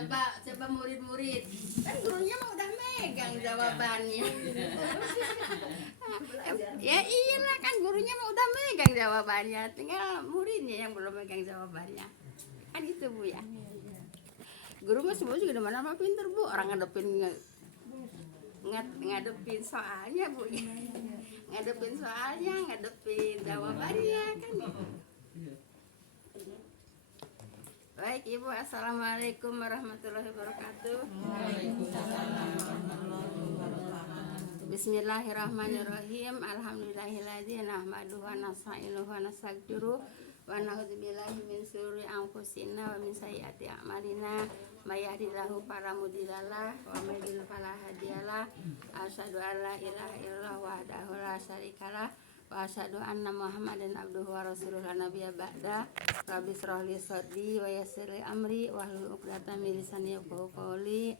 Coba murid-murid, kan gurunya mah udah megang jawabannya. Ya iyalah, kan gurunya mah udah megang jawabannya, tinggal muridnya yang belum megang jawabannya. Kan gitu Bu ya. Guru mah semua juga mana mah pinter Bu, orang ngadepin soalnya Bu ya. Ngadepin soalnya, ngadepin jawabannya kan gitu. Baik Ibu, assalamualaikum warahmatullahi wabarakatuh. Bismillahirrahmanirrahim. Alhamdulillahilladzi nahmaduhu wa nasta'inuhu wa nastaghfiruh wa na'udzubillahi min syururi anfusina wa min sayyiati a'malina. May yahdihillahu fala mudhillalah wa may yudhlil fala hadiyalah. Asyhadu an la ilaha illallah wahdahu la syarikalah wa asyhadu anna Muhammadan abduhu wa rasuluhu la nabiyya ba'da. Rabbi shrah li sadri wa yassir li amri wahlul 'uqdatam min lisani yafqahu qawli.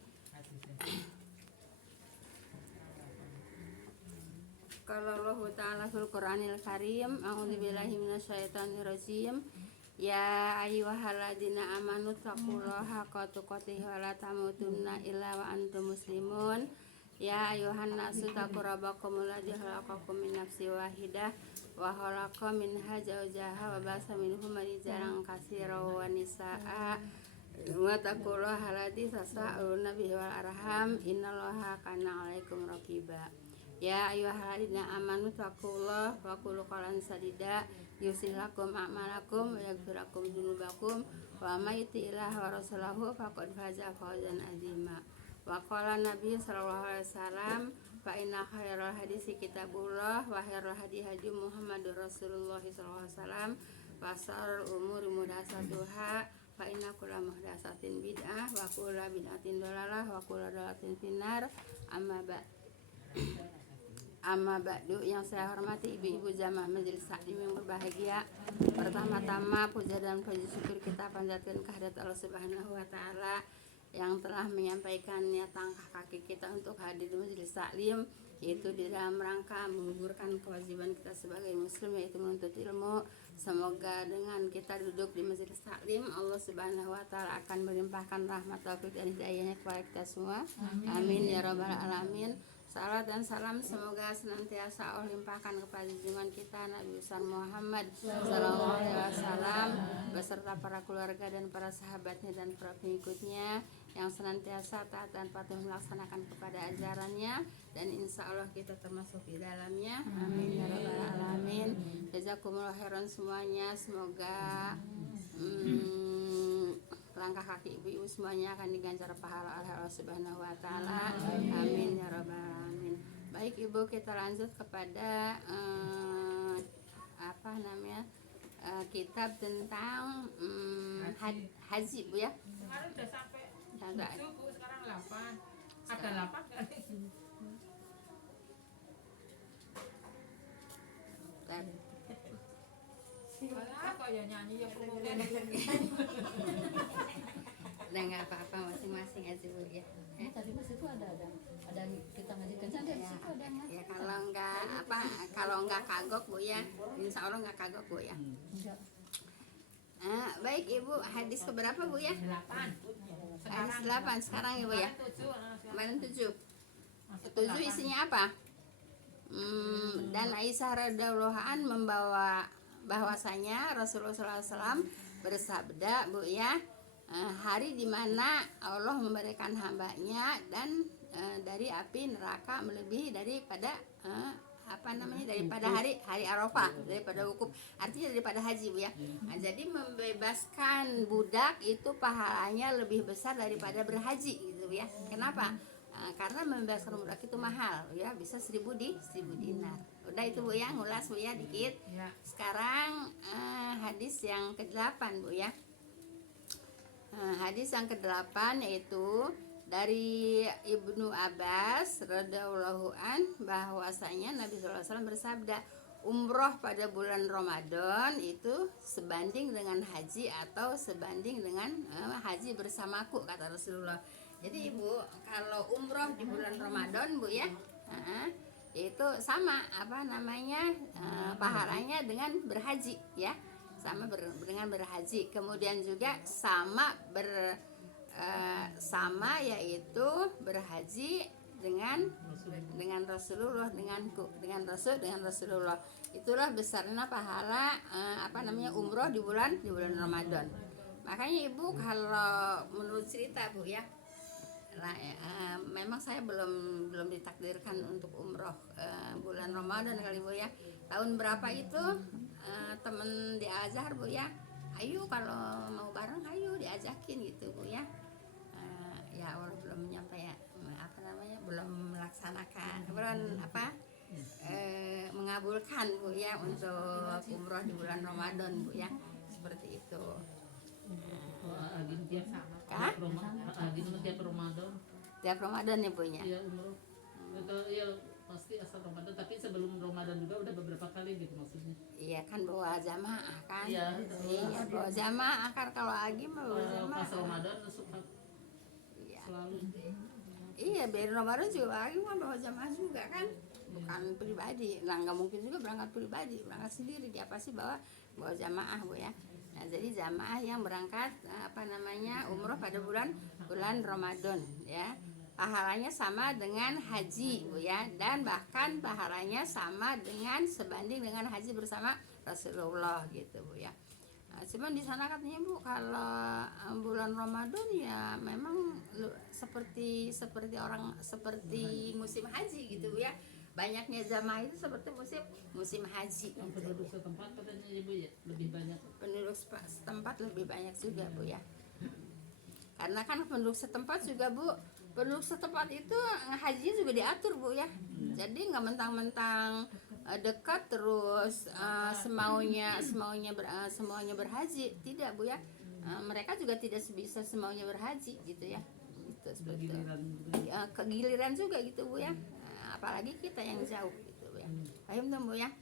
Qala Allahu ta'ala fil Qur'anil Karim, a'udzu billahi minasyaitonir rajim. Ya ayyuhalladzina amanu taqullaha haqqa tuqatih wa la tamutunna illa wa antum muslimun. Ya ayyuhan nasu taqu rabbakumul ladzi khalaqakum min nafsin wahidah wa khalaqa minha zawjaha wa basa minhuma rijalan katsiran wa nisaa wa taqullaha alladzi tasaaluna bihi wal arham innallaha kana 'alaikum raqiba. Ya ayyuhalladzina amanu taqullaha wa qulu qawlan sadida yuslih lakum a'malakum wa yaghfir lakum dzunubakum wa may yuti'illah wa rasulahu faqad faza fawzan 'azima. Wa qala Nabi sallallahu alaihi wasallam, fa inna khairal hadisi kitabullah wa khairal hadi hadi Muhammadur Rasulullah sallallahu alaihi wasallam wa syarrul umuri muhdatsatuha fa inna kulla muhdatsatin bid'ah wa kulla bid'atin dhalalah wa kulla dhalalatin finnar. Amma ba'du, yang saya hormati ibu-ibu jamaah majelis taklim yang berbahagia. Pertama-tama puja dan puji syukur kita panjatkan kehadirat Allah Subhanahu wa taala yang telah menyampaikan niat langkah kaki kita untuk hadir di majelis taklim, yaitu di dalam rangka menggugurkan kewajiban kita sebagai muslim, yaitu menuntut ilmu. Semoga dengan kita duduk di majelis taklim, Allah Subhanahu wa taala akan melimpahkan rahmat taufik dan hidayahnya kepada kita semua. Amin ya rabbal alamin. Salam dan salam semoga senantiasa Allah limpahkan kepada junjungan kita Nabi besar Muhammad sallallahu alaihi wasallam beserta para keluarga dan para sahabatnya dan para pengikutnya yang senantiasa taat dan patuh melaksanakan kepada ajarannya, dan insya Allah kita termasuk di dalamnya. Amin ya rabbal alamin. Jazakumullah khairan semuanya. Semoga langkah kaki ibu-ibu semuanya akan diganjar pahala oleh Allah Subhanahu wa taala. Amin ya rabbal alamin. Baik Ibu, kita lanjut kepada kitab tentang haji Bu ya. Kemarin udah sampai 7 Bu, sekarang 8. Ada 8 kali. Kok ya nyanyi ya kemudian. Udah nggak apa-apa, masing-masing aja Bu ya. Tadi mas itu ada kita ngaji kencang deh, situ ada mas. Ya kalau nggak kagok Bu ya, insya Allah nggak kagok Bu ya. Baik Ibu, hadis keberapa Bu ya? 8. Hadis 8 sekarang ya Bu ya. Kemarin 7. 7 isinya apa? Dan Aisyah radhiyallahu an membawa bahwasanya Rasulullah SAW bersabda Bu ya, hari dimana Allah memberikan hambanya dan dari api neraka melebihi daripada daripada hari Arafah, daripada wukuf, artinya daripada haji Bu ya. Jadi membebaskan budak itu pahalanya lebih besar daripada berhaji gitu ya. Kenapa? Karena membebaskan budak itu mahal ya, bisa 1000 dinar. Udah itu Bu ya, ngulas Bu ya dikit. Sekarang hadis yang ke-8 Bu ya. Hadis yang ke-8 yaitu dari Ibnu Abbas radhiyallahu an bahwasanya Nabi SAW bersabda, umroh pada bulan Ramadan itu sebanding dengan haji atau sebanding dengan haji bersamaku, kata Rasulullah. Jadi Ibu, kalau umroh di bulan Ramadan Bu ya, itu sama pahalanya dengan berhaji ya, sama dengan berhaji. Kemudian juga sama sama, yaitu berhaji dengan Rasulullah, dengan Rasulullah. Itulah besarnya pahala umroh di bulan Ramadan. Makanya ibu, kalau menurut cerita bu ya, memang saya belum ditakdirkan untuk umroh bulan Ramadan kali bu ya. Tahun berapa itu temen di Azhar bu ya, ayo kalau mau bareng ayo diajakin gitu bu ya. Ya Allah belum nyampe ya, belum melaksanakan, mengabulkan bu ya untuk umroh di bulan Ramadan bu ya, seperti itu. Agin tiap Kah? Agin tiap Ramadan. Tiap Ramadan ya bu ya. Iya umroh. Itu ya pasti asal Ramadan, tapi sebelum Ramadan juga udah beberapa kali gitu maksudnya. Iya kan bawa jamaah kan. Iya. Iya bawa jamaah kan, kalau Agi mah bawa jamaah. Pas Ramadan suka Iya. selalu. Iya, dari Ramadan juga Agi mah bawa jamaah juga kan. Bukan pribadi. Nah, nggak mungkin juga berangkat pribadi, berangkat sendiri. Dia pasti bawa jamaah bu ya. Nah, jadi jamaah yang berangkat umroh pada bulan Ramadan ya. Pahalanya sama dengan haji bu ya, dan bahkan pahalanya sama dengan sebanding dengan haji bersama Rasulullah gitu bu ya. Nah, cuman di sana katanya bu, kalau bulan Ramadan ya memang seperti musim haji gitu bu ya. Banyaknya jamaah itu seperti musim haji. Penduduk setempat katanya ibu ya lebih banyak. Penduduk setempat lebih banyak juga bu ya. Karena kan penduduk setempat juga bu, penduduk setempat itu haji juga diatur bu ya. Jadi nggak mentang-mentang dekat terus semaunya berhaji, tidak bu ya. Mereka juga tidak bisa semaunya berhaji gitu ya. Gitu, seperti itu. Kegiliran juga gitu bu ya. Apalagi kita yang jauh gitu bu ya. Paham dong bu ya.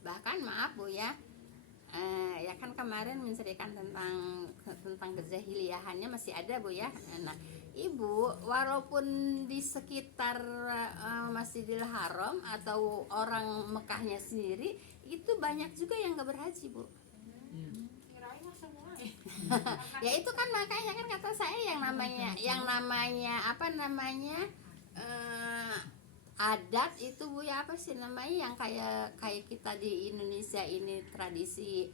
Bahkan maaf bu ya, ya kan kemarin menceritakan tentang kejahiliahannya masih ada bu ya. Nah ibu, walaupun di sekitar Masjidil Haram atau orang Mekahnya sendiri itu banyak juga yang gak berhaji bu. Ya itu kan makanya kan kata saya yang namanya adat itu bu ya, apa sih namanya yang kayak kita di Indonesia ini tradisi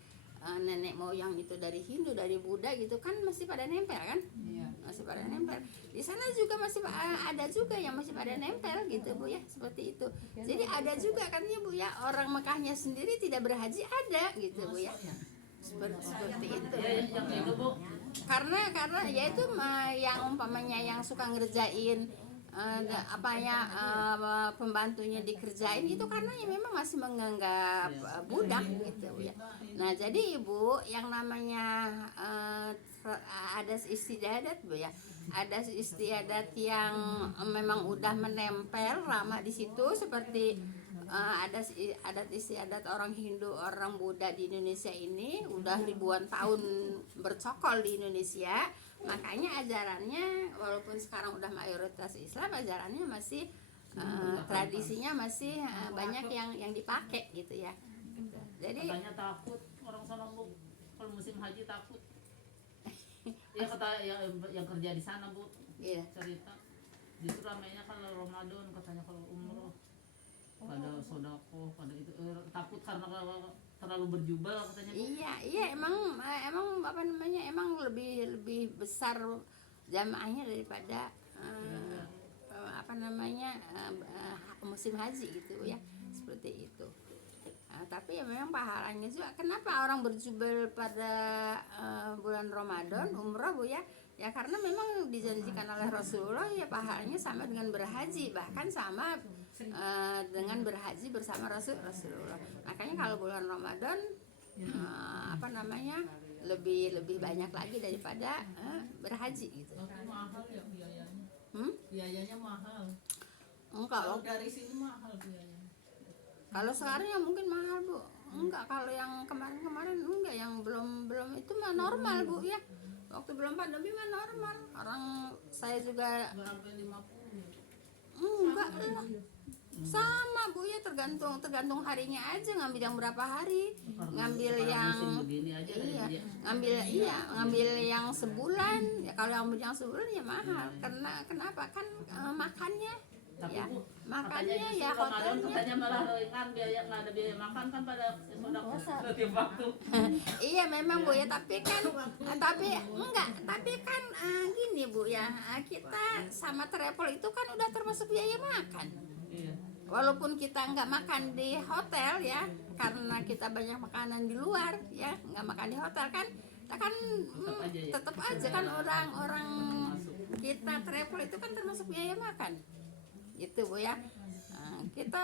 nenek moyang itu dari Hindu, dari Buddha gitu kan masih pada nempel kan. Iya. Masih pada nempel. Di sana juga masih ada juga yang masih pada nempel gitu bu ya, seperti itu. Jadi ada juga katanya bu ya, orang Mekahnya sendiri tidak berhaji ada gitu bu ya. Seperti itu. Yang itu bu. Karena ya itu yang umpamanya yang suka ngerjain pembantunya dikerjain itu karena ya memang masih menganggap budak gitu ya. Nah jadi ibu, yang namanya adat istiadat bu ya, adat istiadat yang memang udah menempel lama di situ, seperti adat istiadat orang Hindu, orang Buddha di Indonesia ini udah ribuan tahun bercokol di Indonesia. Makanya ajarannya walaupun sekarang udah mayoritas Islam, ajarannya masih tradisinya masih banyak yang dipakai gitu ya. Jadi katanya takut orang sana bu, kalau musim haji takut. Ya kata yang kerja di sana bu, iya. cerita justru ramainya kalau Ramadan, katanya kalau umroh pada sodako, pada itu takut karena terlalu berjubel katanya bu. Iya emang emang lebih besar jamaahnya daripada musim haji gitu ya, seperti itu. Tapi ya memang pahalanya juga. Kenapa orang berjubel pada bulan Ramadan umrah bu ya? Ya karena memang dijanjikan oleh Rasulullah ya pahalanya sama dengan berhaji, bahkan sama dengan berhaji bersama Rasulullah. Makanya kalau bulan Ramadan lebih banyak lagi daripada berhaji gitu. Mahal ya biayanya. Biayanya mahal. Enggak, Kalau dari sini mahal biayanya. kalau sekarang ya mungkin mahal bu. Enggak, kalau yang kemarin enggak, yang belum itu mah normal bu ya. Waktu belum pandemi mah normal. Orang saya juga Berapa 50? enggak lah. Sama Bu ya, tergantung harinya aja, ngambil yang berapa hari, ngambil Sekarang yang musim begini aja lah iya, dia. ngambil yang sebulan ya. Kalau ambil yang sebulan ya mahal, karena kenapa kan makannya Tapi ya, Bu, makannya katanya ya, justru Ramadan hotelnya. katanya malah kan biaya, nggak ada biaya makan kan pada setiap waktu. Iya memang Bu ya, tapi kan gini Bu ya, kita sama travel itu kan udah termasuk biaya makan. Iya. Walaupun kita nggak makan di hotel ya, karena kita banyak makanan di luar ya, nggak makan di hotel kan, kita kan aja ya. tetap aja kan orang kita travel itu kan termasuk biaya makan, gitu Bu ya. Kita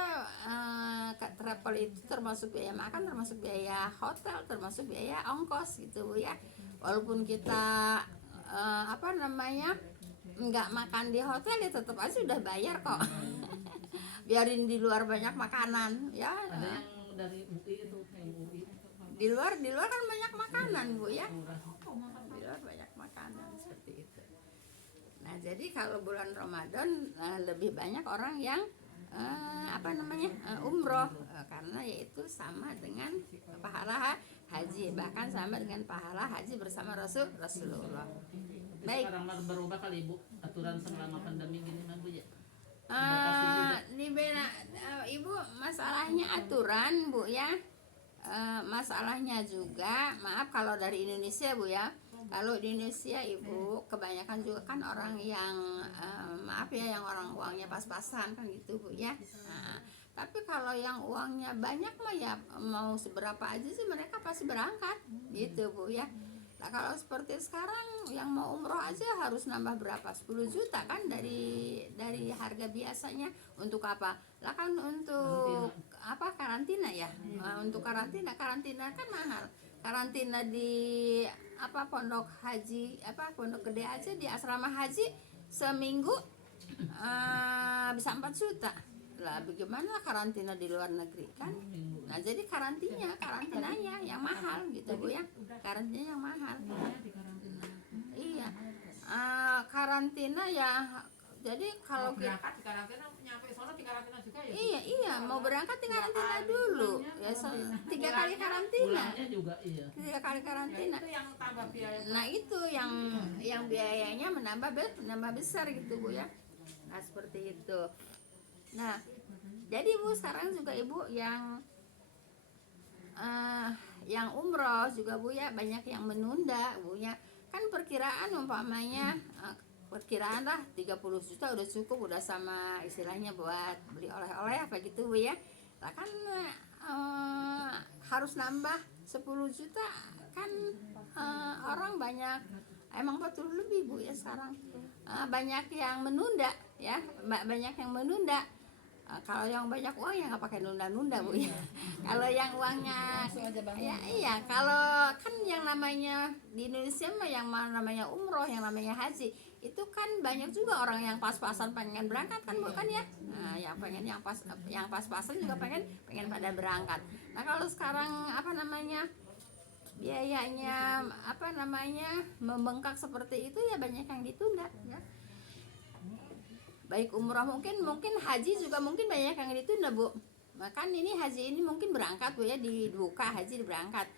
ke travel itu termasuk biaya makan, termasuk biaya hotel, termasuk biaya ongkos gitu Bu ya. Walaupun kita nggak makan di hotel ya tetap aja udah bayar kok. Biarin di luar banyak makanan ya. Ada yang dari UI itu, yang UI. Di luar kan banyak makanan Bu ya. Murah. Di luar banyak makanan seperti itu. Nah jadi kalau bulan Ramadan lebih banyak orang yang umroh, karena yaitu sama dengan pahala haji, bahkan sama dengan pahala haji bersama Rasulullah. Baik. Sekarang malah berubah kali Ibu aturan selama pandemi gini mah Bu ya. Ibu, masalahnya aturan Bu ya. Masalahnya juga, maaf kalau dari Indonesia Bu ya, kalau di Indonesia Ibu kebanyakan juga kan orang yang yang orang uangnya pas-pasan kan gitu Bu ya. Tapi kalau yang uangnya banyak mah ya mau seberapa aja sih mereka pasti berangkat gitu Bu ya. Nah kalau seperti sekarang yang mau umroh aja harus nambah berapa, 10 juta kan dari harga biasanya. Untuk apa? Lah kan untuk karantina ya. Untuk karantina kan mahal. Karantina di pondok haji, pondok gede aja di asrama haji seminggu bisa 4 juta. Lah bagaimana karantina di luar negeri kan? Nah jadi karantinanya yang mahal gitu Bu ya. Karantinanya yang mahal. Iya. Karantina ya. Jadi kalau kita berangkat di karantina, nyampe sono di karantina juga ya? Iya, mau berangkat di karantina dulu. Ya 3 kali karantina. Pulangnya juga iya. 3 kali karantina. Itu yang tambah biaya. Nah itu yang biayanya menambah besar gitu Bu ya. Nah seperti itu. Nah jadi Bu sekarang juga Ibu yang umroh juga Bu ya banyak yang menunda Bu ya. Kan perkiraan umpamanya perkiraan lah 30 juta udah cukup, udah sama istilahnya buat beli oleh-oleh apa gitu Bu ya. Lah kan harus nambah 10 juta kan, orang banyak emang betul lebih Bu ya sekarang. Banyak yang menunda ya, banyak yang menunda. Kalau yang banyak uang ya nggak pakai nunda-nunda Bu ya. Kalau yang uangnya ya iya, kalau kan yang namanya di Indonesia mah yang namanya umroh, yang namanya haji itu kan banyak juga orang yang pas-pasan pengen berangkat kan Bu kan ya. Nah, yang pas-pasan juga pengen pada berangkat. Nah, kalau sekarang biayanya membengkak seperti itu ya banyak yang ditunda ya. Baik umrah mungkin haji juga mungkin banyak yang ditunda Bu. Makan ini haji ini mungkin berangkat Bu ya, dibuka haji berangkat.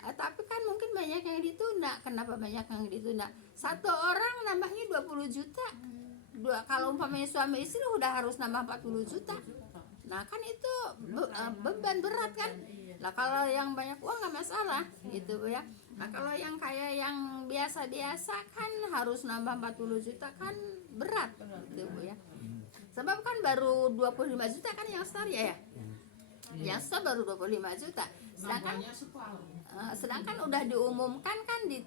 Tapi kan mungkin banyak yang ditunda. Kenapa banyak yang ditunda? Satu orang nambahnya 20 juta. Kalau umpamanya suami istri udah harus nambah 40 juta. Nah kan itu beban berat kan. Lah kalau yang banyak uang nggak masalah gitu Bu ya. Nah kalau yang kayak yang biasa-biasa kan harus nambah 40 juta kan berat gitu Bu ya. Sebab kan baru 25 juta kan yang star ya. Yang star baru 25 juta. Sedangkan udah diumumkan kan di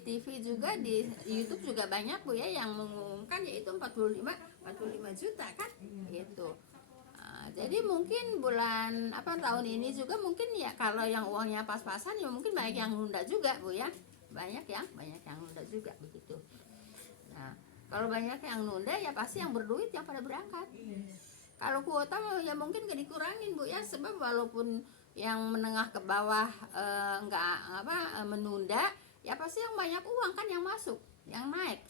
TV juga, di YouTube juga banyak Bu ya yang mengumumkan yaitu 45 juta kan gitu. Jadi mungkin tahun ini juga mungkin ya kalau yang uangnya pas-pasan ya mungkin banyak yang nunda juga Bu ya. Banyak yang nunda juga begitu. Nah, kalau banyak yang nunda ya pasti yang berduit yang pada berangkat. Kalau kuota ya mungkin gak dikurangin Bu ya, sebab walaupun yang menengah ke bawah menunda ya pasti yang banyak uang kan yang masuk, yang naik.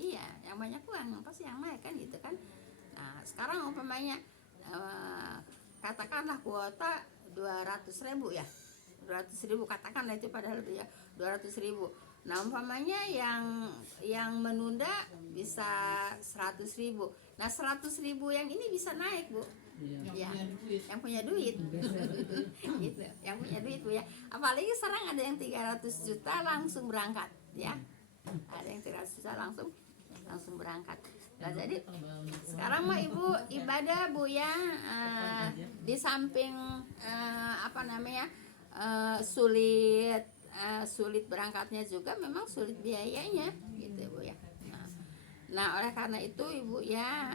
Iya, yang banyak uang yang pasti yang naik kan gitu kan. Nah, sekarang umpamanya katakanlah kuota 200.000 ya, 200.000 katakanlah, itu padahal lebih ya, 200.000. Nah umpamanya yang menunda bisa 100.000. Nah 100.000 yang ini bisa naik Bu. Iya. Ya, yang punya duit gitu, yang punya duit Bu ya. Apalagi sekarang ada yang 300 juta langsung berangkat ya, ada yang 300 juta langsung berangkat. Nah jadi sekarang mah Ibu ibadah Bu ya, di samping sulit berangkatnya juga memang sulit biayanya gitu Bu ya. Nah oleh karena itu Ibu ya,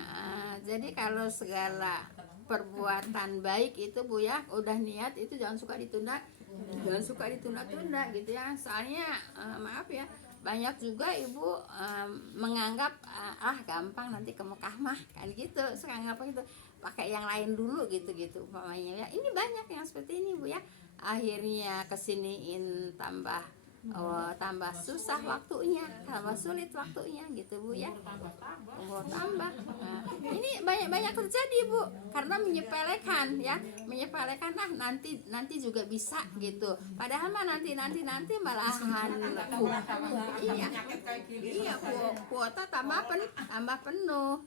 jadi kalau segala perbuatan baik itu Bu ya, udah niat itu jangan suka ditunda gitu ya. Soalnya maaf ya, banyak juga Ibu menganggap gampang nanti ke Mekah mah kan gitu, suka ngapa gitu, pakai yang lain dulu gitu umpamanya ya. Ini banyak yang seperti ini Bu ya, akhirnya kesiniin tambah susah waktunya, tambah sulit waktunya gitu Bu ya. Tambah. Nah, ini banyak terjadi Bu, karena menyepelekan ya, nanti juga bisa gitu. Padahal mah nanti malahan iya kuota tambah penuh,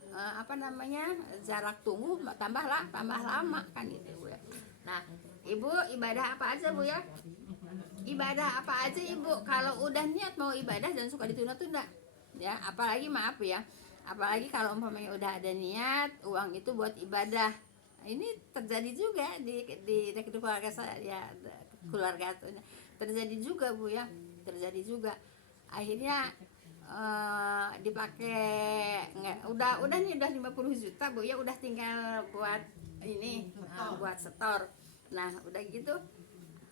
jarak tunggu tambah lama kan gitu Bu ya. Nah, Ibu ibadah apa aja Bu ya? Ibadah apa aja Ibu, kalau udah niat mau ibadah dan suka ditunda-tunda ya, apalagi maaf ya, apalagi kalau umpamanya udah ada niat uang itu buat ibadah. Ini terjadi juga di keluarga saya ya, keluarga terjadi juga Bu ya, terjadi juga. Akhirnya dipakai udah nih, udah 50 juta Bu ya, udah tinggal buat ini buat setor. Nah udah gitu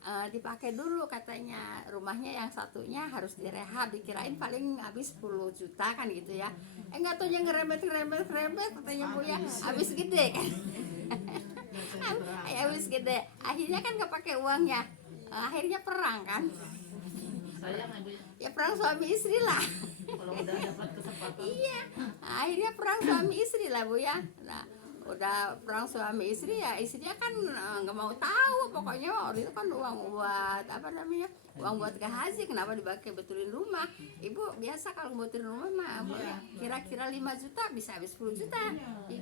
dipakai dulu katanya, rumahnya yang satunya harus direhab, dikirain paling habis 10 juta kan gitu ya. Enggak tahu yang ngerembet katanya Bu ya, habis gede kan. Habis gede, akhirnya kan nggak pakai uangnya, akhirnya perang kan. Sayang Ibu Ya perang suami istri lah. kalau udah dapat kesempatan. Iya, akhirnya perang suami istri lah Bu ya. Nah udah perang suami istri ya, istrinya kan nggak mau tahu, pokoknya waktu itu kan uang buat uang buat ke haji, kenapa dipakai betulin rumah. Ibu biasa kalau betulin rumah mah kira-kira 5 juta bisa habis 10 juta,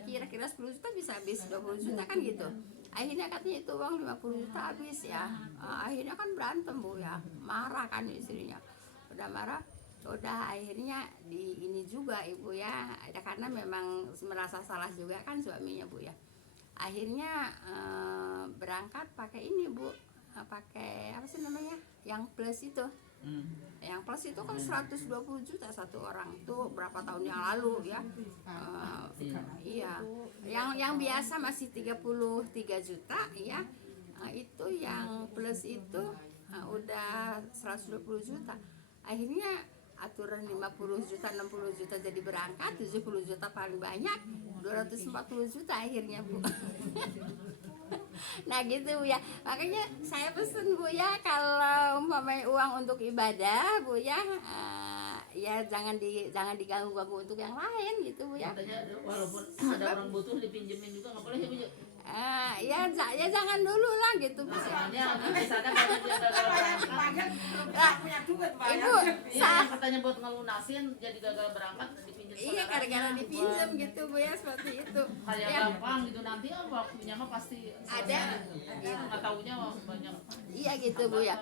kira-kira 10 juta bisa habis 20 juta kan gitu. Akhirnya katanya itu uang 50 juta habis ya. Akhirnya kan berantem Bu ya, marah kan istrinya, udah marah. Udah akhirnya di ini juga Ibu ya, ada karena memang merasa salah juga kan suaminya Bu ya. Akhirnya berangkat pakai ini Bu, pakai apa sih namanya, yang plus itu. Yang plus itu kan 120 juta satu orang tuh, berapa tahun yang lalu ya. Iya. Yang biasa masih 33 juta ya. Itu yang plus itu udah 120 juta. Akhirnya aturan 50 juta, 60 juta jadi berangkat, 70 juta paling banyak, 240 juta akhirnya Bu. Nah gitu Bu ya, makanya saya pesen Bu ya, kalau umpamanya uang untuk ibadah Bu ya, ya jangan diganggu-ganggu untuk yang lain gitu Bu ya. Katanya walaupun ada orang butuh dipinjemin juga nggak boleh ya Bu ya? Ya jangan dulu lah gitu Bu. Soalnya di sana kalau dia gagal berangkat, Ibu katanya buat ngelunasin jadi gagal berangkat dipinjam. Iya, gara-gara dipinjam gitu Bu ya, seperti itu. Kayak Ya, gampang gitu, nanti waktunya mah pasti ada. nggak taunya banyak. Iya gitu Bu ya.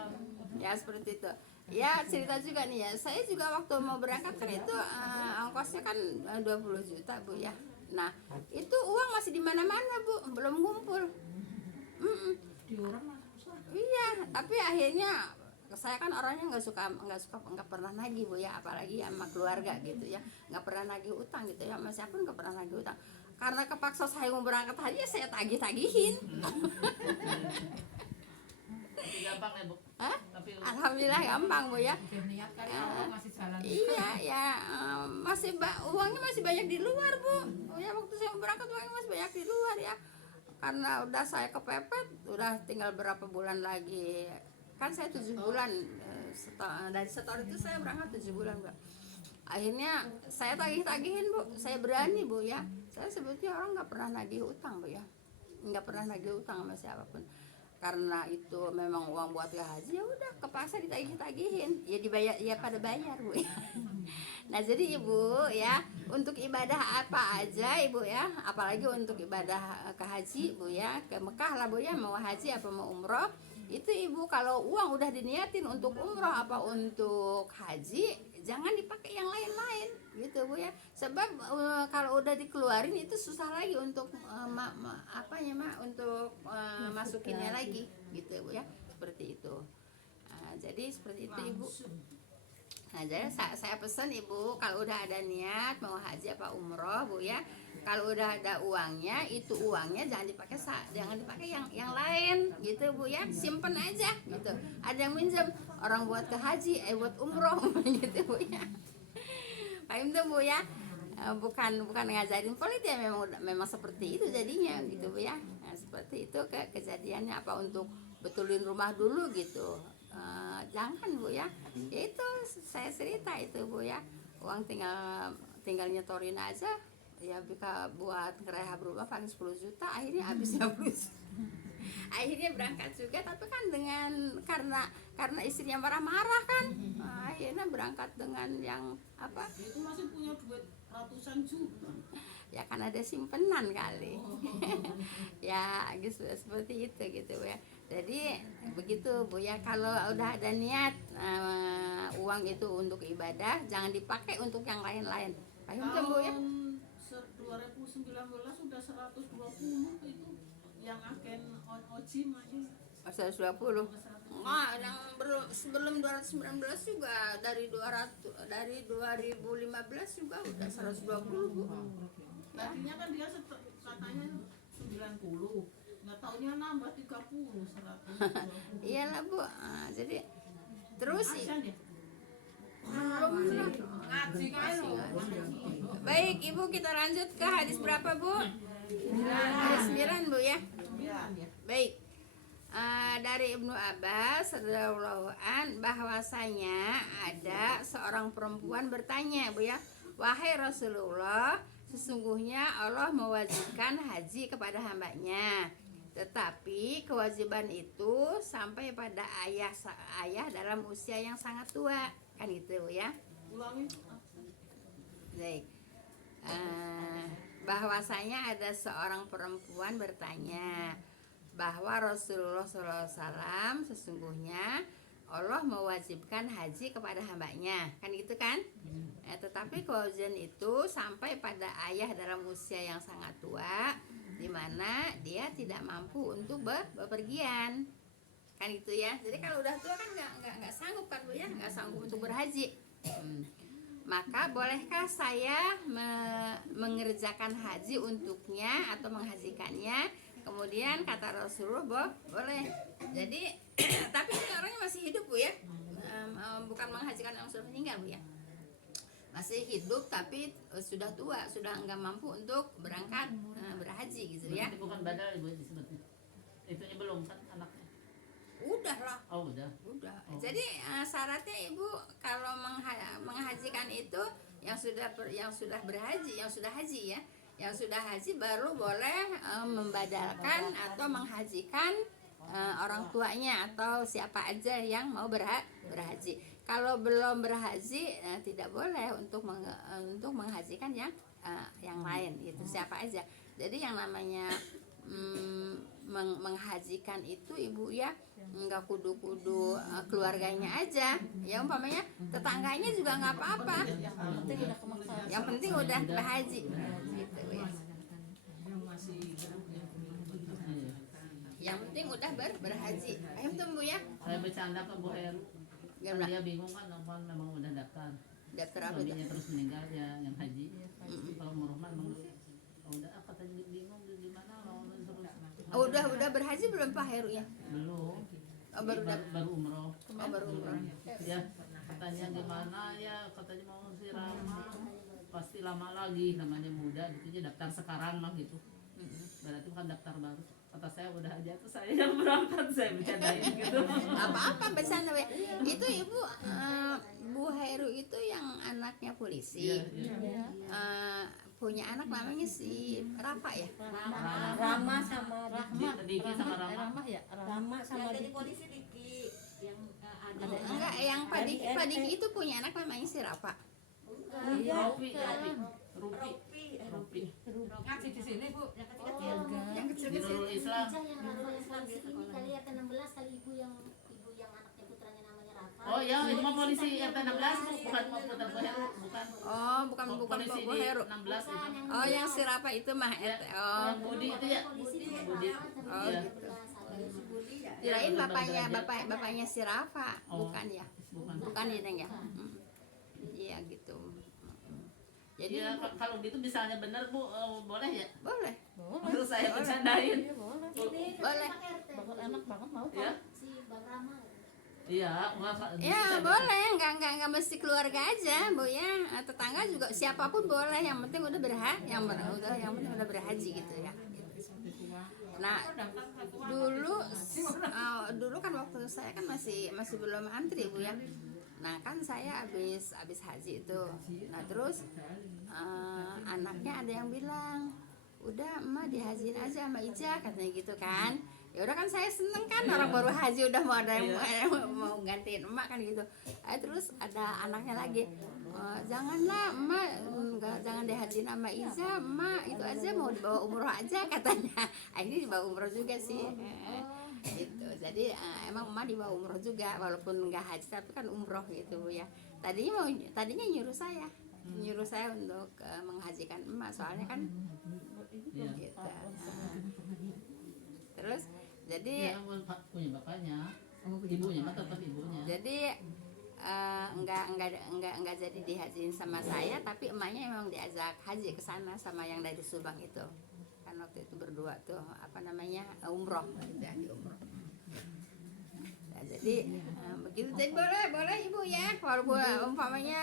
Ya seperti itu. Ya cerita juga nih ya, saya juga waktu mau berangkat kan itu ongkosnya kan 20 juta Bu ya. Nah itu uang masih di mana-mana Bu, belum ngumpul. Iya, tapi akhirnya saya kan orangnya nggak pernah nagih Bu ya, apalagi sama keluarga gitu ya, nggak pernah nagih utang gitu ya, sama siapapun nggak pernah nagih utang. Karena kepaksa saya mau berangkat haji ya saya tagih-tagihin. Gampang ya Bu. Hah? Tapi Alhamdulillah gampang Bu ya. Niat kali Allah masih jalan. Iya ya, uangnya masih banyak di luar Bu. Ya waktu saya berangkat uangnya masih banyak di luar ya. Karena udah saya kepepet, udah tinggal berapa bulan lagi. Kan saya 7 bulan dari setor itu saya berangkat 7 bulan Bu. Akhirnya saya tagih-tagihin Bu, saya berani Bu ya. Saya sebetulnya orang nggak pernah nagih utang Bu ya. nggak pernah nagih utang sama siapapun. Karena itu memang uang buat ke haji, ya udah kepaksa ditagih-tagihin, ya dibayar, ya pada bayar Bu. Nah jadi ibu ya, untuk ibadah apa aja ibu ya, apalagi untuk ibadah ke haji Bu ya, ke Mekah lah Bu ya, mau haji apa mau umroh, itu ibu kalau uang udah diniatin untuk umroh apa untuk haji, jangan dipakai yang lain-lain gitu Bu ya. Sebab kalau udah dikeluarin itu susah lagi untuk untuk masukinnya lagi gitu Bu ya, seperti itu. Jadi seperti itu ibu. Nah jadi saya pesan ibu, kalau udah ada niat mau haji apa umroh Bu ya, kalau udah ada uangnya, itu uangnya jangan dipakai yang lain gitu Bu ya, simpen aja gitu. Ada yang minjem orang buat ke haji, buat umroh gitu Bu ya. Paham tuh Bu ya. Bukan ngajarin pelit ya, memang seperti itu jadinya gitu Bu ya. Nah, seperti itu kejadiannya, apa untuk betulin rumah dulu gitu. Jangan Bu ya. Ya itu saya cerita itu Bu ya. Uang tinggal nyetorin aja ya, bisa buat ngerehab rumah paling 10 juta, akhirnya habis 50 juta. Akhirnya berangkat juga, tapi kan karena istrinya marah-marah kan, akhirnya berangkat dengan yang apa, Itu masih punya duit ratusan juta. ya kan ada simpenan kali. Ya gitu, seperti itu gitu ya. Jadi begitu Bu ya, kalau udah ada niat uang itu untuk ibadah, jangan dipakai untuk yang lain-lain. Paham kan Bu ya? Tahun 2019 sudah 120 itu yang agen ojim aja. 120. Enggak, yang sebelum 219 juga dari 2015 juga udah 120 Bu. Tadinya kan dia katanya 90, nggak taunya nambah 30, 120. Iyalah Bu. Jadi terus Acan ya? ngaji kan. Baik Ibu, kita lanjut ke hadis berapa Bu? Hadis 9 Bu ya. Baik. Dari Ibnu Abbas radhiyallahu an, bahwasanya ada seorang perempuan bertanya Bu ya, wahai Rasulullah, sesungguhnya Allah mewajibkan haji kepada hambanya, tetapi kewajiban itu sampai pada ayah dalam usia yang sangat tua, kan gitu ya. Ulangi. Baik. Bahwasanya ada seorang perempuan bertanya bahwa Rasulullah SAW sesungguhnya Allah mewajibkan haji kepada hambanya, kan gitu kan? Tetapi kewajiban itu sampai pada ayah dalam usia yang sangat tua, di mana dia tidak mampu untuk bepergian, kan gitu ya. Jadi kalau udah tua kan nggak sanggup kan Bu ya, nggak sanggup untuk berhaji. Maka bolehkah saya mengerjakan haji untuknya atau menghajikannya? Kemudian kata Rasulullah, boleh. Jadi tapi ini orangnya masih hidup Bu ya, bukan menghajikan yang sudah meninggal Bu ya, masih hidup tapi sudah tua, sudah enggak mampu untuk berangkat berhaji gitu ya. Berarti bukan badal Ibu disebutnya. Itunya belum kan anaknya. Udah lah. Oh udah. Oh. Jadi syaratnya Ibu kalau menghajikan itu yang sudah berhaji, yang sudah haji ya, yang sudah haji baru boleh membadalkan atau menghajikan orang tuanya atau siapa aja yang mau berhaji. Kalau belum berhaji tidak boleh untuk menghajikan yang lain itu siapa aja. Jadi yang namanya menghajikan itu Ibu ya, nggak kudu keluarganya aja ya, umpamanya tetangganya juga nggak apa-apa, yang penting udah berhaji gitu ya. Yang penting udah berhaji. Ayo tuh Bu ya. Saya bercanda ke Bu Heru. Kan Gimana? dia bingung kan, memang udah daftar. Daftar apa itu? Suaminya terus meninggal ya, yang haji. Kalau mau rumah memang udah katanya bingung di mana mau terus. Udah berhaji belum Pak Heru ya? Belum. Oh, baru umroh. baru umroh. Ya katanya gimana ya, katanya mau si Rama pasti lama lagi, namanya muda gitu aja, daftar sekarang mah gitu. Berarti bukan daftar baru. Kata saya udah aja tuh saya yang berangkat, saya bercandain gitu. Apa bercanda ya? Itu Ibu Bu Heru itu yang anaknya polisi. Iya. punya anak namanya si Rafa ya. Rama sama Rahmat, Diki sama Rama. Rahmat ya, Rama sama Yang jadi Diki. polisi Diki yang ada Enggak, yang Pak Diki itu punya anak namanya si Rafa. Iya. Rupi. ngaji di sini Bu yang kecil-kecil. Yang Di kecil-kecil. Nurul Islam. yang Nurul Islam ini kali RT 16 kali ibu yang anaknya putranya namanya Rafa. Oh ya, itu mah polisi RT 16 Bu, bukan mau putar Bu Heru, bukan. Oh, bukan Polisi Bu di Heru. 16 itu. Oh, yang si Rafa itu mah Ya, oh. yang Budi itu ya. Budi. Oh, Iya. gitu. Budi ya. Kirain Iya, bapaknya si Rafa, Oh. bukan ya? Bukan. Bukan ya, Neng ya? Iya gitu. Jadi Ya, kalau gitu misalnya benar Bu, boleh ya? boleh. Terus saya bercandain. Iya boleh. Ini Boleh. Pak RT. Bakal enak banget mau Ya. Si Bang Rama. Iya, Ya boleh, nggak mesti keluarga aja, Bu ya. Tetangga juga siapapun boleh, yang penting udah yang penting udah berhaji gitu ya. Nah, dulu kan waktu saya kan masih belum antri Bu ya. Nah kan saya habis haji itu. Nah terus anaknya ada yang bilang, udah emak dihajiin aja sama Ija katanya gitu kan. Ya udah kan saya seneng kan, orang baru haji udah mau ada yang mau gantiin emak kan gitu. Terus ada anaknya lagi, janganlah emak, jangan dihajiin sama Ija, emak itu aja mau dibawa umroh aja katanya. Akhirnya dibawa umroh juga sih. Gitu. Jadi emang emak dibawa umroh juga walaupun nggak haji tapi kan umroh gitu Bu ya. Tadinya nyuruh saya untuk menghajikan emak soalnya kan Iya. gitu. Terus jadi Ya, punya bapaknya. Ibunya mah tetap ibunya. jadi enggak jadi dihajiin sama saya tapi emaknya emang diajak haji ke sana sama yang dari Subang itu. Kan waktu itu berdua tuh umroh ya, di umroh. Nah, jadi begitu jadi boleh Ibu ya walaupun umpamanya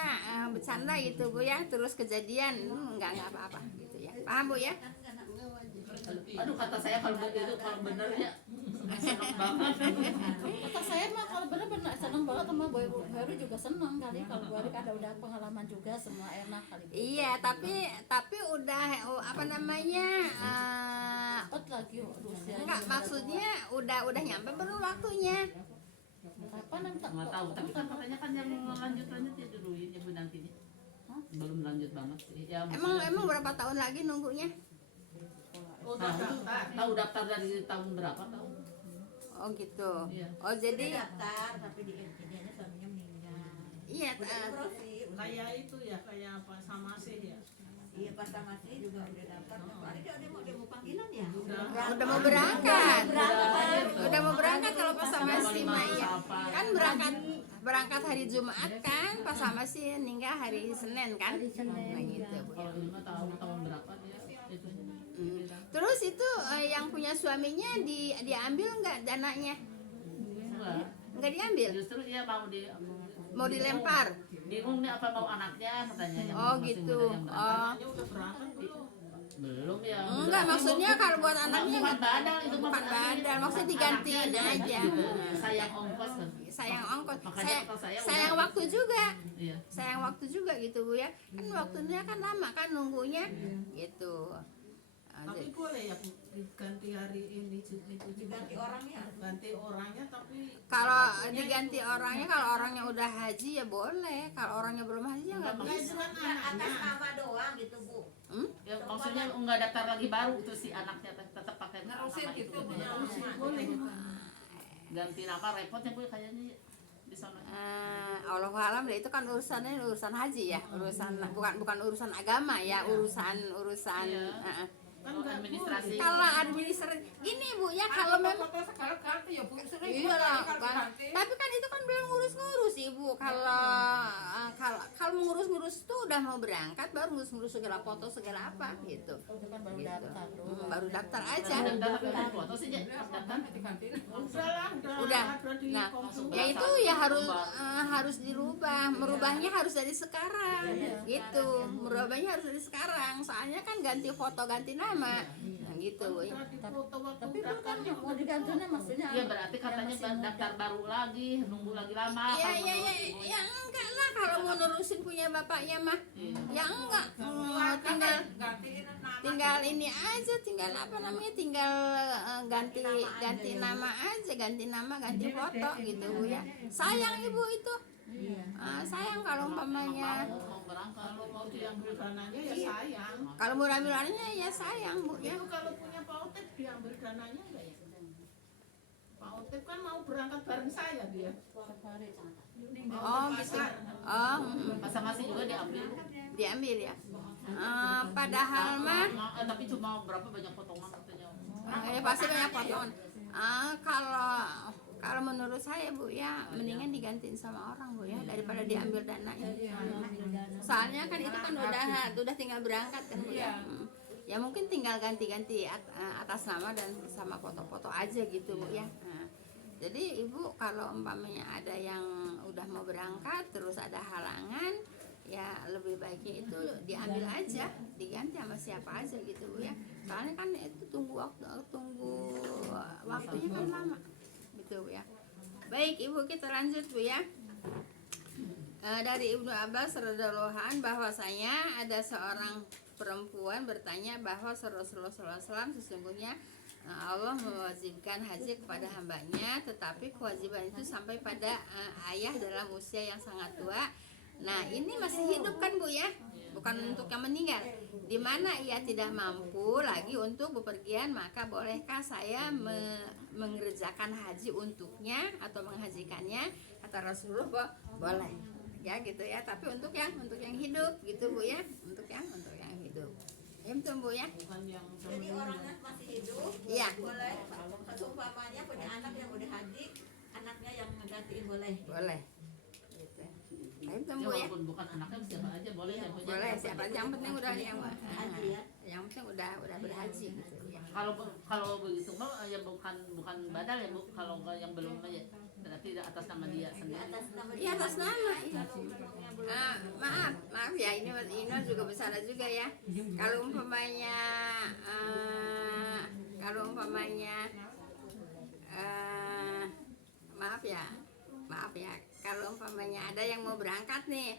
bercanda gitu Bu ya terus kejadian enggak apa-apa gitu ya. Paham Bu ya? Aduh kata saya kalau begitu kalau bener ya seneng banget. Kata saya mah kalau benar-benar senang banget sama Boy Heru juga senang kali kalau gue ada udah pengalaman juga semua enak kali. Iya, tapi udah Cepet lagi usia. enggak maksudnya udah nyampe belum waktunya. Kapan nanti? Nggak tahu, tapi kan katanya kan yang lanjut ya duluin ya Bu nantinya. Belum lanjut banget sih. Ya, Emang berapa tahun lagi nunggunya? tahu daftar dari tahun berapa tahu? Oh gitu. Iya. Oh jadi daftar tapi dia suaminya meninggal. iya Umroh sih. Kayak itu ya, kayak Pak Samasih ya. Iya pas masih juga udah daftar. Paling dia mau panggilan ya. udah mau berangkat. Udah mau berangkat kalau pas sama si Maya. Kan berangkat hari Jumat kan, pas sama si meninggal hari Senin kan? Nah, gitu Bu. Kalau ini mah tahu tahun berapa dia itu. Terus itu yang punya suaminya diambil nggak dananya? Enggak. Nggak diambil? Justru dia Mau dilempar? bingung nih apa mau anaknya katanya yang Oh masih gitu. muda yang berangkat. Oh. Anaknya udah berangkat belum? Belum ya. Enggak, maksudnya kalau buat anaknya bukan badal itu mah bukan badal, maksudnya digantiin aja. Sayang ongkos kan. Sayang ongkos, Makanya kalau saya sayang udah- waktu juga. Iya. Sayang waktu juga gitu Bu ya. Kan waktunya kan lama kan nunggunya gitu. Tapi boleh ya Bu, diganti hari ini itu Diganti orangnya. ganti orangnya tapi Kalau diganti orangnya, kalau orangnya udah haji ya boleh. Kalau orangnya belum haji ya nggak Enggak, bisa. itu kan Atas anaknya. nama doang gitu Bu. Ya, maksudnya nggak daftar lagi baru tuh si anaknya tetap pakai nama itu. Boleh. Ganti nama repotnya Bu kayaknya di sana. Allah alam deh itu kan urusan haji ya, bukan urusan agama ya, urusan Iya. Kan enggak Administrasi. kalau administrasi gini Bu ya kalau memang iya lah kan. Tapi kan itu kan belum ngurus-ngurus Ibu. Kalau ngurus-ngurus tuh udah mau berangkat baru ngurus-ngurus segala foto segala apa gitu. Itu kan baru Gitu. daftar doang. Baru daftar aja. Daftar tapi foto sih ya. Daftar. Udah. ada di Nah, komputer. ya itu ya harus dirubah. Merubahnya harus dari sekarang. Gitu. Merubahnya harus dari sekarang. Soalnya kan ganti foto, ganti nama. Nah, gitu. Bu. Udah di foto waktu Tapi itu kan daftarnya. mau digantinya maksudnya. Iya berarti katanya daftar baru lagi, nunggu lagi lama. Iya, kalau iya, iya. menurut ibunya. Ya enggak lah kalau mau nerusin punya bapaknya mah. Iya. Ya enggak. Tinggal tinggal ini aja, tinggal apa namanya, tinggal ganti nama aja, ganti foto gitu Bu ya. Sayang Ibu itu. Sayang kalau umpamanya mau berangkat. Kalau mau diambil dananya ya sayang. kalau mau ambilannya ya sayang Bu ya. Itu kalau punya Pak Otep diambil dananya enggak ya? Pak Otep kan mau berangkat bareng saya dia. Oh gitu. Oh, Masa-masa juga diambil ya. Padahal mah tapi cuma berapa banyak potongan katanya. pasti banyak potongan. Kalau menurut saya Bu ya, mendingan digantiin sama orang Bu ya, daripada diambil dananya. Soalnya kan itu kan udah tinggal berangkat kan Bu ya. Ya mungkin tinggal ganti-ganti atas nama dan sama foto-foto aja gitu Bu ya. Jadi Ibu kalau umpamanya ada yang udah mau berangkat terus ada halangan, ya lebih baiknya itu diambil aja, diganti sama siapa aja gitu Bu ya. Soalnya kan itu tunggu waktunya kan lama gitu Bu ya. Baik Ibu, kita lanjut Bu ya. Dari Ibnu Abbas radhiyallahu anhu bahwasanya ada seorang perempuan bertanya bahwa Rasulullah SAW sesungguhnya Allah mewajibkan haji kepada hambanya, tetapi kewajiban itu sampai pada ayah dalam usia yang sangat tua. Nah ini masih hidup kan Bu ya, bukan untuk yang meninggal. Di mana ia tidak mampu lagi untuk bepergian, maka bolehkah saya mengerjakan haji untuknya atau menghajikannya? Kata Rasulullah boleh ya gitu ya, tapi untuk yang hidup gitu Bu ya, untuk yang hidup. Itu Bu ya. Bukan yang Jadi orangnya masih hidup, Iya. boleh. Seumpamanya punya anak yang udah haji, anaknya yang ngegantiin boleh. Boleh. Gitu. Itu ya, Bu ya. walaupun bukan anaknya siapa aja boleh ya. Bu, ya. Boleh siapa aja, yang penting udah Haji ya. yang penting udah berhaji gitu ya. Kalau begitu mah ya bukan badal ya Bu, kalau yang belum aja berarti atas nama dia sendiri. Atas nama Iya atas nama iya. Maaf ya, ini juga bersalah juga ya. Kalau umpamanya maaf ya, kalau umpamanya ada yang mau berangkat nih,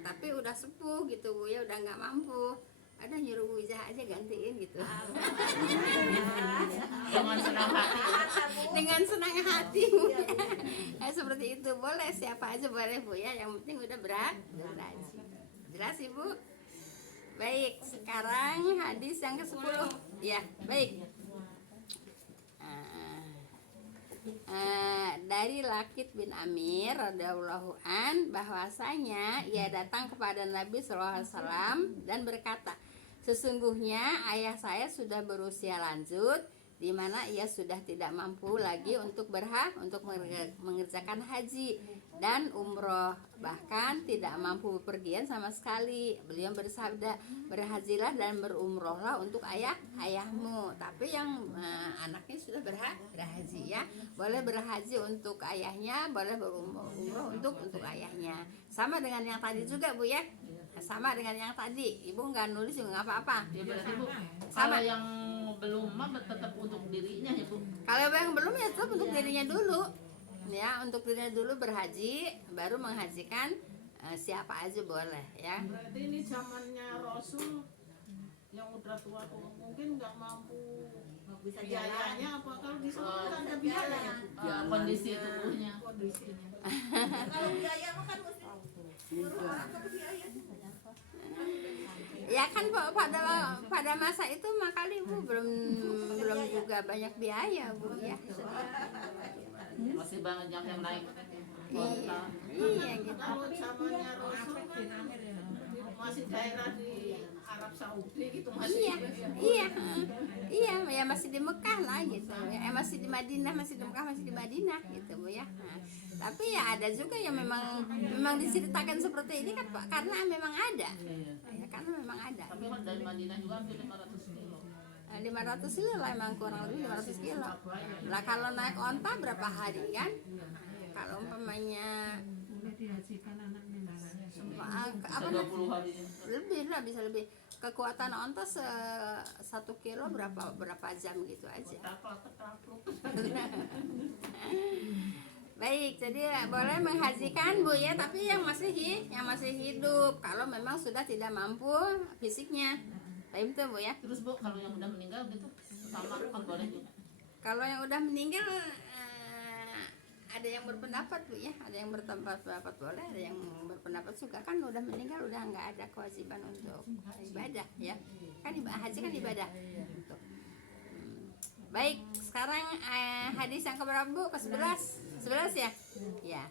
tapi udah sepuh gitu Bu ya, udah nggak mampu, ada nyuruh Bu Ijah aja gantiin gitu. Dengan senang hati. Dengan senang hati Bu ya. Seperti itu boleh, siapa aja boleh Bu ya, yang penting udah berhaji. Jelas Ibu? Baik, sekarang hadis yang ke-10 ya, baik. Dari Lakit bin Amir radhiyallahu an bahwasanya ia datang kepada Nabi SAW dan berkata, sesungguhnya ayah saya sudah berusia lanjut, di mana ia sudah tidak mampu lagi untuk mengerjakan haji dan umroh, bahkan tidak mampu bepergian sama sekali. Beliau bersabda, berhajilah dan berumrohlah untuk ayahmu. Tapi yang anaknya sudah berhaji ya, boleh berhaji untuk ayahnya, boleh berumroh untuk ayahnya. Sama dengan yang tadi juga Bu ya, sama dengan yang tadi. Ibu nggak nulis juga nggak apa-apa. Ya berarti Bu, Sama. kalau yang belum mah tetap untuk dirinya ya Bu. Kalau yang belum ya tetap untuk dirinya dulu. Ya, untuk dirinya dulu berhaji, baru menghajikan siapa aja boleh ya. Berarti ini zamannya Rasul yang udah tua mungkin nggak mampu bisa biayanya apa, kalau di sana kan ada biaya ya Bu? Ya, kondisi tubuhnya. Kondisinya. Kalau biaya mah kan mesti suruh orang ke biaya. Ya kan pada masa itu makanya Bu belum juga banyak biaya Bu ya. Masih banyak yang naik. Iya gitu. Kalau zamannya Rasul kan masih daerah di Arab Saudi gitu masih. Iya, ya masih di Mekah lah gitu. Ya, masih di Madinah, masih di Mekah, masih di Madinah gitu Bu ya. Tapi ya ada juga yang memang diceritakan seperti ini kan Pak, karena memang ada. Iya. Ya, karena memang ada. Tapi kan dari Madinah juga hampir 500 kilo. 500 kilo lah, emang kurang lebih 500 kilo. Lah kalau naik onta berapa hari kan? Kalau umpamanya apa 20 hari. lebih lah, bisa lebih. Kekuatan onta 1 kilo berapa jam gitu aja. Baik, jadi boleh menghajikan Bu ya, tapi yang masih hidup. Kalau memang sudah tidak mampu fisiknya, Paham tuh Bu ya? Terus Bu, kalau yang udah meninggal gitu sama kan boleh juga. Kalau yang udah meninggal ada yang berpendapat Bu ya, ada yang berpendapat boleh, ada yang berpendapat juga kan udah meninggal udah nggak ada kewajiban untuk ibadah ya, kan haji kan ibadah. Gitu. Baik, sekarang hadis yang keberapa Bu? Ke-11? 11 ya? Ya.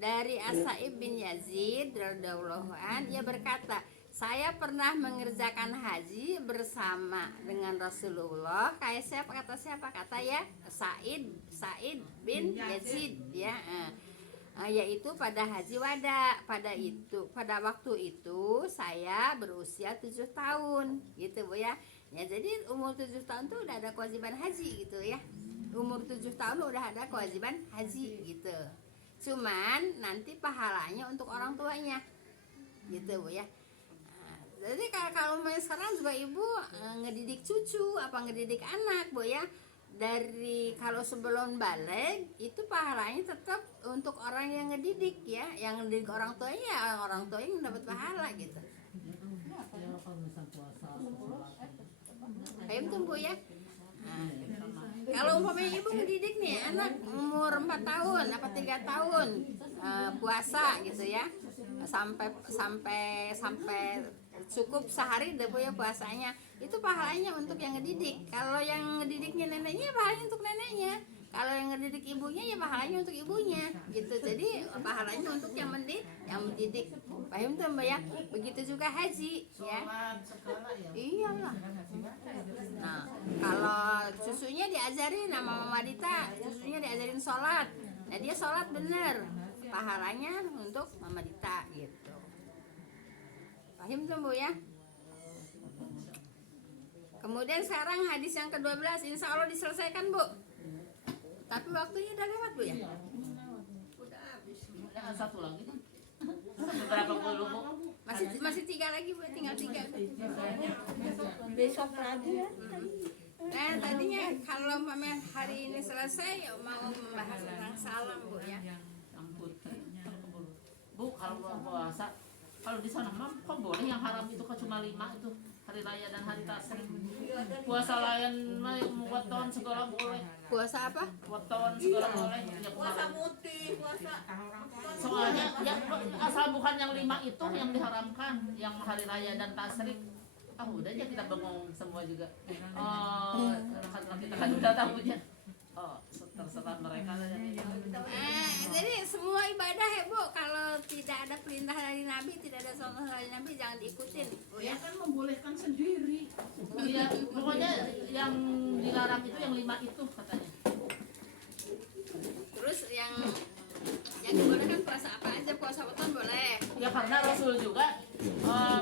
Dari As-Sa'ib bin Yazid radhiyallahu an, ia berkata, saya pernah mengerjakan haji bersama dengan Rasulullah. Kayak siapa? Kata siapa? Kata ya Sa'id bin Yazid ya. Yaitu pada haji wada. Pada waktu itu saya berusia 7 tahun gitu Bu ya. Ya jadi umur 7 tahun tuh udah ada kewajiban haji gitu ya. Umur 7 tahun udah ada kewajiban haji gitu. Cuman nanti pahalanya untuk orang tuanya gitu Bu ya. Jadi kalau sekarang juga ibu ngedidik cucu apa ngedidik anak Bu ya, dari kalau sebelum balik itu pahalanya tetap untuk orang yang ngedidik ya, yang ngedidik orang tuanya, orang tuanya yang dapat pahala gitu. Ya kalau misal puasa, Paham tuh Bu ya. Kalau umpamanya ibu ngedidik nih anak umur 4 tahun apa 3 tahun puasa gitu ya, sampai cukup sehari deh Bu ya puasanya, itu pahalanya untuk yang ngedidik. Kalau yang ngedidiknya neneknya pahalanya untuk neneknya, kalau yang ngedidik ibunya ya pahalanya untuk ibunya gitu. Jadi pahalanya untuk yang mendidik. Paham tuh Mbak ya? Begitu juga haji ya. Iyalah. Nah, kalau cucunya diajarin sama Mama Dita, cucunya diajarin sholat. Nah, dia sholat bener, pahalanya untuk Mama Dita gitu. Paham tuh Bu ya? Kemudian sekarang hadis yang ke-12, insya Allah diselesaikan Bu. Tapi waktunya udah lewat Bu ya? Udah habis. ya satu lagi kan. Berapa puluh Bu? Masih 3 lagi Bu, tinggal 3. Besok lagi ya. Nah tadinya kalau hari ini selesai mau membahas tentang salam Bu ya. Ampun. Bu, kalau puasa, kalau di sana mah kok boleh yang haram itu kok cuma 5 itu, hari raya dan hari tasrik. Puasa lain mah weton segala boleh. Puasa apa? Weton segala boleh. Ya, Puasa putih, puasa soalnya ya, asal bukan yang 5 itu yang diharamkan, yang hari raya dan tasrik. Udah aja kita bengong semua juga. Kita kan udah tahunya. Terserah mereka aja. Jadi semua ibadah ya Bu, kalau tidak ada perintah dari Nabi, tidak ada sunnah dari Nabi, jangan diikutin Bu Ya ya. kan membolehkan sendiri. Iya, pokoknya yang dilarang itu yang 5 itu katanya. Terus yang dibolehkan puasa apa aja? Puasa weton boleh. Ya karena Rasul juga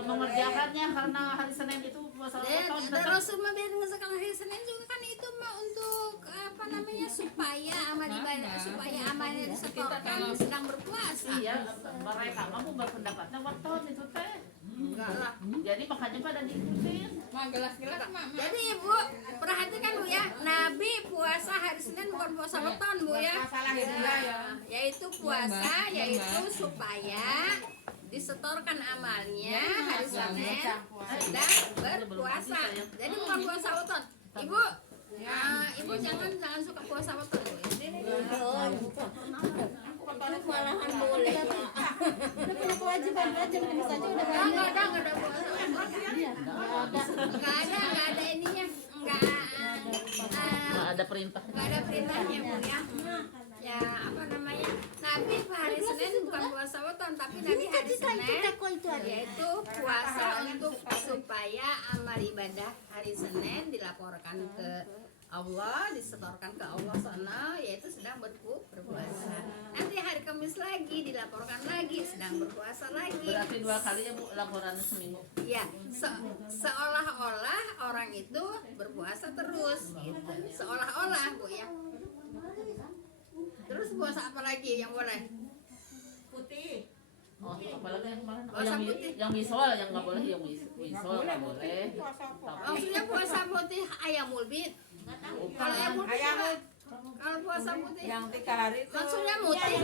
mengerjakannya, karena hari Senin itu puasa weton. Dan Rasul mah biar ngerjakan hari Senin juga kan itu mah untuk apa namanya, supaya amal ibadah, supaya amalnya disetorkan sedang berpuasa. Iya, mereka mampu berpendapatnya weton itu teh. Enggak lah. Jadi makanya pada diikutin. Jadi Ibu perhatikan Bu ya, Nabi puasa hari Senin bukan puasa weton Bu ya. Yaitu puasa, yaitu supaya disetorkan amalnya hari Senin sedang berpuasa. Jadi bukan puasa weton. Ibu, Ibu jangan suka puasa weton Bu. Itu malahan boleh. Udah punya kewajiban aja, begini saja udah Enggak banyak. ada puasa weton. Iya, Enggak ada ininya. Nggak ada perintah. Enggak ada perintahnya Bu ya. Ya apa namanya, Nabi hari Senin bukan puasa weton, tapi Nabi hari Senin yaitu puasa untuk supaya amal ibadah hari Senin dilaporkan ke Allah, disetorkan ke Allah sana, yaitu sedang berpuasa. Nanti hari Kamis lagi dilaporkan lagi sedang berpuasa lagi. Berarti 2 kali ya Bu laporannya seminggu. Ya, seolah-olah orang itu berpuasa terus gitu. Seolah-olah Bu ya. Terus puasa apa lagi yang boleh? putih. Apalagi yang kemarin? Puasa putih. Yang misol yang nggak boleh, yang misol nggak boleh. Maksudnya puasa putih ayamul bid. Nggak tahu. Kalau ayamul bid Kalau puasa putih, Yang 3 hari itu maksudnya mutih,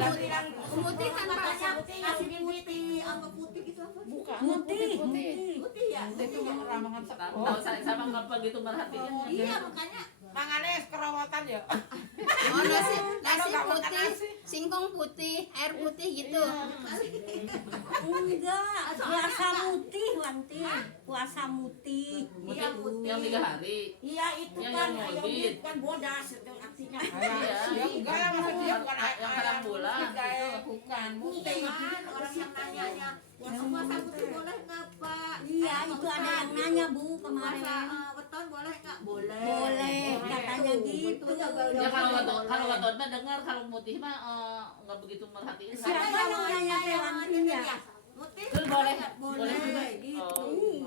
mutih kan Pak? nasi putih apa putih gitu apa? Bukan Putih. Putih ya. Itu ramangan Tahu saya sama nggak begitu merhatiin. Iya makanya mangane kerawatan ya. Oh nasi nggak makan putih, nasi. singkong putih, air putih gitu. Enggak, puasa mutih Wanti. Puasa mutih. iya putih. Yang 3 hari. Iya itu Yang kan maulid. kan bodas itu artinya. Iya. Ya enggak lah maksud dia bukan Yang halang bulan. bukan Bukan orang yang nanyanya puasa putih boleh nggak Pak? Iya itu ada yang nanya Bu Puasa kemarin. weton boleh nggak? Boleh. Boleh katanya gitu. Ya kalau weton mah dengar, kalau mutih mah nggak begitu merhatiin. Siapa yang nanya Teh Wanti ya? Putih Terus boleh boleh juga. gitu. Oh.